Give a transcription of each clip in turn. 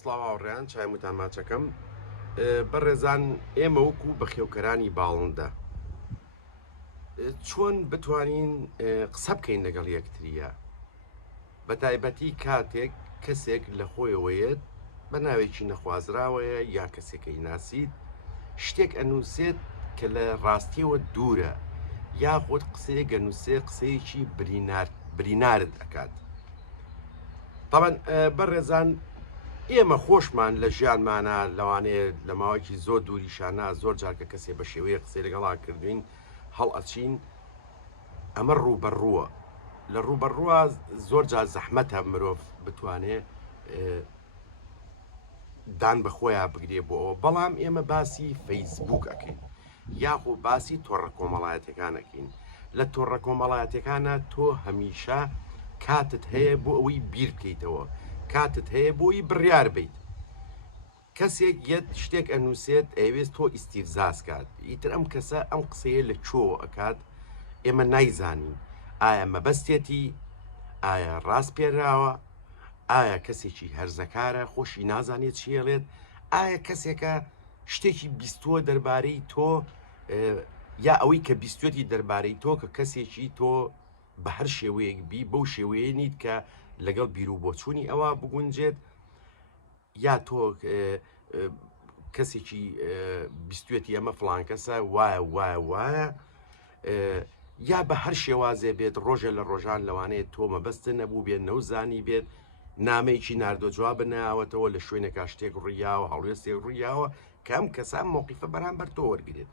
سڵاوڕێیان چای وتان ماچەکەم بەڕێزان ئێمە وەکو بەخێوکەرانی باڵندە چۆن بتوانین قسە بکەین لەگەڵ یەکتریە بە تایبەتی کاتێک کەسێک لە خۆیەوەیەت بە ناوێکی نەخوازراوەیە یا کەسێکەی ناسیت شتێک ئەنووسێت کە لە ڕاستیەوە دوورە یاخۆت قسەیەک ئەنووسێ قسەیەکی برینارت ئەکات طبعاً بەڕێزان ئێمە خۆشمان لە ژیانمانە لەوانەیە لە ماوەیەکی زۆر دووریشانە زۆر جارکە کەسێ بە شێوەیە قسەی لەگەڵا کردوین هەڵ ئەچین ئەمە ڕووبەڕووە لە ڕووبەڕووە زۆر جار زەحمەتە مرۆڤ بتوانێت دان بە خۆیان بگرێ بۆ ئەوە بەڵام ئێمە باسی فەیسبوک ئەەکەین یاخۆ باسی تۆڕە کۆمەڵایەتەکانەکەین لە تۆڕە کۆمەڵایەتەکانە تۆ هەمیشە کاتت هەیە بۆ ئەوەی بیر بکەیتەوە کاتت هەیە بۆی بڕیار بیت کەسێک یەت شتێک ئەنووسێت ئەوێست تۆ ئیسیفزاز کات ئیتر ئەم کەسە ئەم قسەیە لە چۆ ئەکات ئێمە نایزانین ئایا مەبەستێتی ئایا ڕاست پێراوە ئایا کەسێکی هەرزەکارە خۆشی نازانێت چیەڵێت ئایا کەسێکە شتێکی بیستووە دەربارەی تۆ یا ئەوەی کە بیستوەتی دەربارەی تۆ کە کەسێکی تۆ بە هەر شێوەیەک بی بەو شێوەیە نیت کە لەگەڵ بیر و بۆچوونی ئەوە بگونجێت یا تۆ کەسێکی بیستوێتی ئەمە فڵان کەسە وایە یا بە هەر شێوازێ بێت ڕۆژە لە ڕۆژان لەوانەیە تۆ مەبەستە نەبوو بێت نەوزانی بێت نامەیەکی ناردۆ جواب بناوەتەوە لە شوێنێکا شتێک ڕوویاوە هەڵوێستێک ڕوویاوە کە ئەم کەسان مۆقیفە بەرامبەر تۆ وەرگێت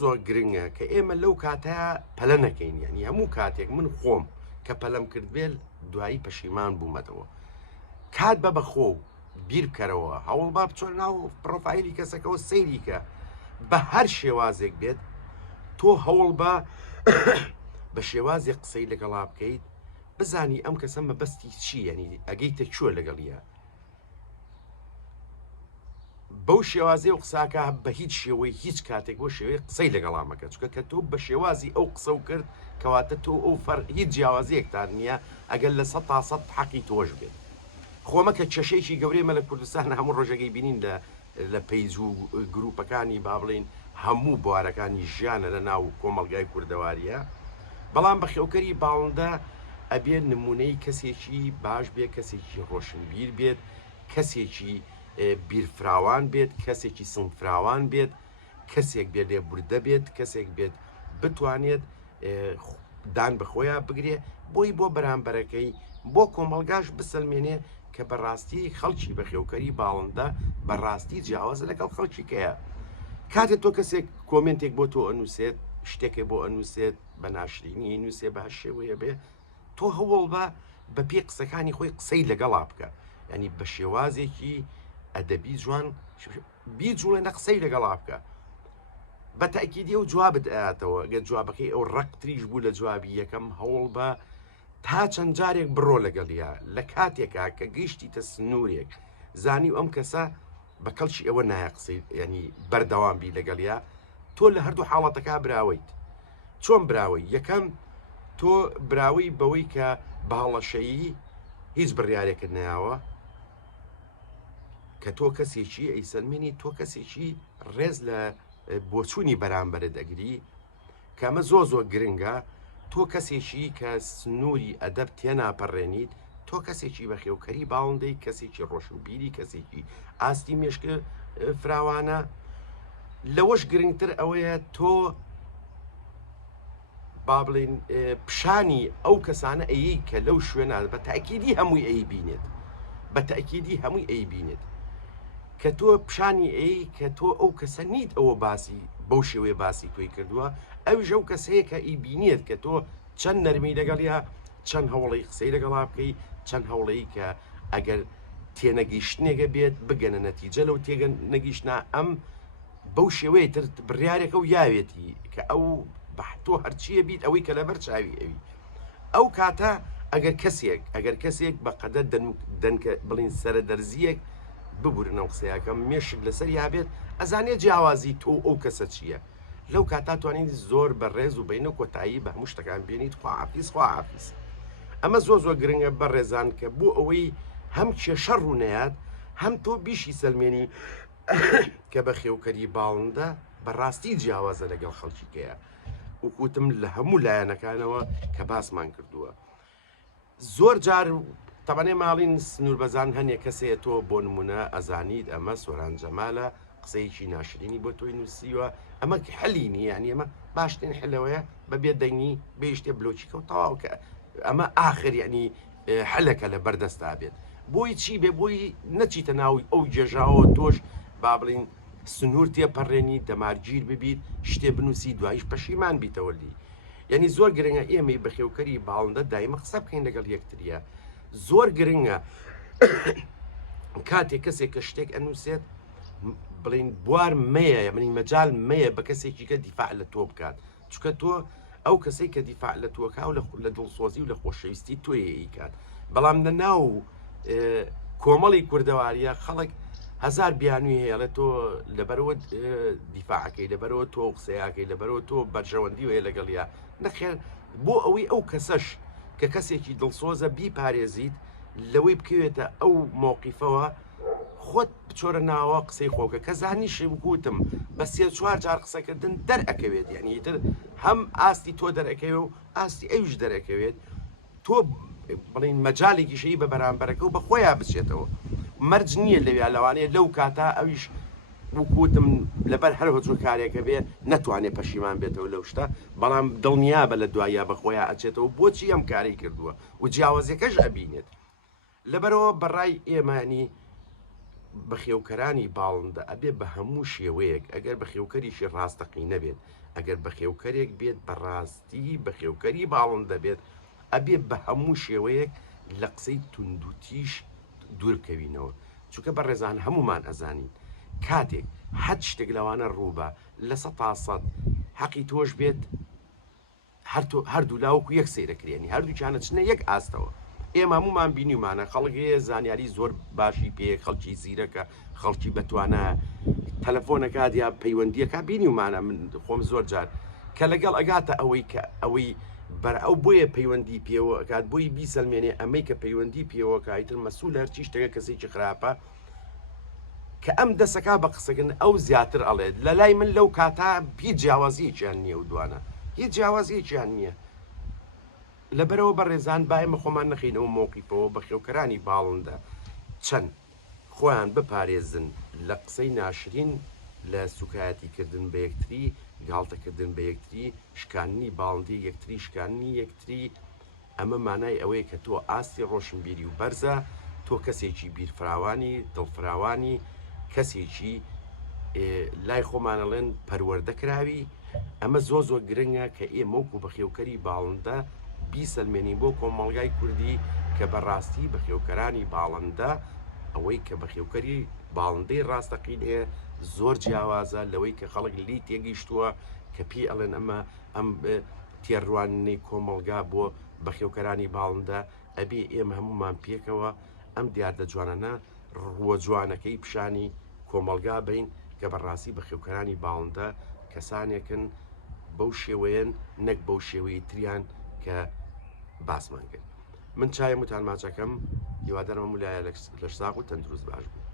زۆر گرنگە کە ئێمە لەو کاتەیە پەلە نەکەین یعنی هەموو کاتێک من خۆم کە پەلەم کردبێت دوایی پەشیمان بوومەتەوە کات بە بەخۆ بیر بکەرەوە هەوڵ با بچۆن ناو پرۆفایلی کەسەکەەوە سەیریکە بە هەر شێوازێک بێت تۆ هەوڵ بە بە شێوازێک قسەی لەگەڵا بکەیت بزانی ئەم کەسە مەبەستی چی یعنی ئەگەیتە کوێ لەگەڵیە بەو شێوازی و قساکە بە هیچ شێوەی هیچ کاتێک بۆ شێوەیە قسەی لەگەڵامەکە چکە کە تۆ بە شێوازی ئەو قسە و کرد کەواتە تۆ ئەو فەر هیچ جیاوازیەکتان نییە ئەگەر لە 100% حەقی تۆش بێت خۆمە کە چەشەیەکی گەورەی لە کوردستان هەموو ڕۆژەکەی بینین لە پەیج و گروپەکانی با بڵین هەموو بوارەکانی ژیانە لە ناو کۆمەڵگای کوردەواریە بەڵام بە خێوکەری باڵندە ئەبێ نمونەی کەسێکی باش بێت کەسێکی ڕۆشنبیر بێت کەسێکی بیرفراوان بێت کەسێکی سنفراوان بێت کەسێک بێت لێ بوردە بێت کەسێک بێت بتوانێت دان بەخۆیان بگرێ بۆی بۆ بەرامبەرەکەی بۆ کۆمەڵگاش بسەلمێنێ کە بەڕاستی خەڵکی بەخێوکەری باڵندە بەڕاستی جیاوازە لەگەڵ خەڵکیکەیە کاتێک تۆ کەسێک کۆمنتێک بۆ تۆ ئەنووسێت شتێکێک بۆ ئەنووسێت بە ناشرینی نووسێ بە شێوەیە بێ تۆ هەوڵ بە پێ قسەکانی خۆی قسەی لەگەڵا بکە ینی بە شێوازێکی ئەدەبی جوان بیجوڵێنە قسەی لەگەڵا بکە بە تاکیدی و جوابت ئااتەوە گە جوابەکەی ئەو ڕقتریش بوو لە جوابی یەکەم هەوڵ بە تا چەند جارێک بڕۆ لەگەڵیا لە کاتێکا کە گەیشتیتە سنوورێک زانی و ئەم کەسە بە کەڵکی ئەوە نایە قسەی ینی بەردەوام بی لەگەڵیا تۆ لە هەردوو حاڵەتەکە براویت چۆن براوی یەکەم تۆ براوی بەوەی کە باڵەشەیی هیچ بڕیارێکت نایاوە کە تۆ کەسێکی ئەیسەلمێنی تۆ کەسێکی ڕێز لە بۆچوونی بەرامبەرت ئەگری کەمە زۆر گرنگە تۆ کەسێکی کە سنووری ئەدەب تێناپەڕێنیت تۆ کەسێکی بەخێوکەری باڵندەی کەسێکی ڕۆشنبیری کەسێکی ئاستی مێشکە فراوانە لەوەش گرنگتر ئەوەیە تۆ با بڵێن پیشانی ئەو کەسانە ئەیی کە لەو شوێنە بە تاکیدی هەمووی ئەیبینێت بە تاکیدی هەمووی ئەیبینێت کە تۆ پیشانی ئەی کە تۆ ئەو کەسە نیت ئەوە باسی بەو شێوەیە باسی تۆی کردووە ئەویش ئەو کەسەیە کە ئیبینێت کە تۆ چەند نەرمی لەگەڵیا چەند هەوڵی قسەی لەگەڵا بکەی چەند هەوڵەی کە ئەگەر تێنەگەیشتنێکە بێت بگەنە نەتیجە لەو تێگە نەگەیشتنا ئەم بەو شێوەیە تر بڕیارێکە و یاوێتی کە ئەو تۆ هەرچیە بیت ئەوەی کە لەبەر چاوی ئەوی ئەو کاتە ئەگەر کەسێک بە قەدە دەنکە بڵین سەرە دەرزیەک ببورنەوە قسەیەکەم مێشک لەسەر یابێت ئەزانێت جیاوازی تۆ ئەو کەسە چییە لەو کاتا توانین زۆر بەڕێز و بینە کۆتایی بە هەموو شتەکان بێنیت خواحافیز ئەمە زۆر گرنگە بە ڕێزان کە بۆ ئەوەی هەم کێشە ڕوونەیات هەم تۆ بیشی سەلمێنی کە بە خێوکەری باڵندە بەڕاستی جیاوازە لەگەڵ خەڵکیکەیە وکوتم لە هەموو لایەنەکانەوە کە باسمان کردووە زۆر جار تەبانێ ماڵین سنووربەزان هەنێک کەسەیە تۆ بۆ نمونە ئەزانیت ئەمە سۆران جەمالە قسەیەکی ناشرینی بۆ تۆی نووسیوە ئەمە حەلینی یانی ئەمە باشترین حلەوەیە بەبێ دەنگی بێشتێ بلۆچی کەوتەواو کە ئەمە ئاخر یعنی حلەکە لە بەردەستا بێت بۆی چی بێ بۆی نەچیتە ناوی ئەو جێژاوە تۆش با بڵین سنوور تێپەڕێنی دەمارگیر ببیت شتێ بنووسی دوایش پەشیمان بیتەوەلی یعنی زۆر گرنگە ئێمەی بەخێوکەری باڵندە دایمە قسە بکەین لەگەڵ یەکتریە زۆر گرنگە کاتێک کەسێک کە شتێک ئەنووسێت بڵین بوار مەیە منی مەجال مەیە بە کەسێکی کە دیفاع لە تۆ بکات چکە تۆ ئەو کەسەی کە دیفاع لە تۆکا و لە دڵسۆزی و لە خۆشەویستی تۆیەی کات بەڵام لە ناو کۆمەڵی کوردەواریە خەڵک هزار بیانووی هەیە لە تۆ لەبەرەوە دیفاعەکەی لەبەرەوە تۆ قسەیاکەی لەبەرەوە تۆ بەرژەوەندی وەیە لەگەڵیا نەخێر بۆ ئەوەی ئەو کەسەش کە کەسێکی دڵسۆزە بیپارێزیت لەوەی بکەوێتە ئەو مۆقیفەوە خۆت بچۆرە ناوە قسەی خۆکە کە زانیشی بگوتم بە سێ چوار جار قسەکردن دەرئەکەوێت یعنی تر هەم ئاستی تۆ دەرەکەوێت و ئاستی ئەوش دەرەکەوێت تۆ بڵین مەجالێکی شەی بە بەرامبەرەکە و بە خۆیان بچێتەوە مەرج نییە لەوێ لەوانەیە لەو کاتا ئەویش وکوتم لەبەر هەر هەجوور کارێکە بێ نەتوانێت پەشیمان بێتەوە لەو شتە بەڵام دڵنیابە لە دوایە بە خۆیان ئەچێتەوە بۆچی ئەم کاری کردووە و جیاوازەکەش ئەبینێت لەبەرەوە بەڕای ئێمانی بەخێوکەرانی باڵندە ئەبێ بە هەموو شێوەیەک ئەگەر بەخێوکەریشی ڕاستەقی نەبێت ئەگەر بەخێوکەرێک بێت بەڕاستی بەخێوکەری باڵندە بێت ئەبێ بە هەموو شێوەیەک لە قسەی توندوتیش دوورکەوینەوە چونکە بە ڕێزان هەمومان ئەزانین کاتێک حەد شتێک لەوانە ڕووبە لە 100% حەقی تۆش بێت هەردوو لاوەکو یەک سەیرەکرێنی هەردووچانە چنە یەک ئاستەوە ئێمە هەمومان بینیمانە خەڵکێ زانیاری زۆر باشی پێ خەڵکی زیرەکە خەڵکی بەتوانە تەلەفۆنەکە یا پەیوەندیەکە بینیمانە من خۆم زۆر جار کە لەگەڵ ئەگاتە ئەوەی کە ئەوەی بەر ئەو بۆیە پەیوەندی پێوە کات بۆی بیسەلمێنێ ئەمەی کە پەیوەندی پێوە کایتر مەسوول هەرچی شتەکە کەسێکی خراپە کە ئەم دەسەکە بە قسەکردن ئەو زیاتر ئەڵێت لە لای من لەو کاتا هیچ جیاوازیەکیان نییە و دوانە هیچ جیاوازیەکیان نییە لەبەرەوە بە ڕێزان باەمە خۆمان نەخینەوە مۆقیفەوە بە خێوکەرانی باڵندە چەند خۆیان بپارێزن لە قسەی ناشرین لە سوکایەتیکردن بە یەکتری گاڵتەکردن بە یەکتری شکاندنی باڵندی یەکتری شکاندنی یەکتری ئەمە مانای ئەوەیە کە تۆ ئاستی ڕۆشنبیری و بەرزە تۆ کەسێکی بیرفراوانی دڵفراوانی کەسێکی لای خۆمانەڵێن پەروەردەکراوی ئەمە زۆر گرنگە کە ئێمە وەکو بەخێوکەری باڵندە بیسەلمێنی بۆ کۆمەڵگای کوردی کە بەڕاستی بەخێوکەرانی باڵندە ئەوەی کە بەخێوکەری باڵندەی ڕاستەقین هەیە زۆر جیاوازە لەوەی کە خەڵک لی تێگەیشتووە کە پێی ئەڵێن ئەمە ئەم تێڕوانینەی کۆمەڵگا بۆ بەخێوکەرانی باڵندە ئەبێ ئێمە هەمومان پێکەوە ئەم دیاردە جوانانە ڕووە جوانەکەی پیشانی کۆمەڵگا بین کە بەڕاستی بەخێوکەرانی باڵندە کەسانێکن بەو شێوەیەن نەک بەو شێوەی تریان کە باسمان کرد من چایە وتان ماچەکەم هیوادارم هەموو لایە لەش ساغ و تەندروست باش بوو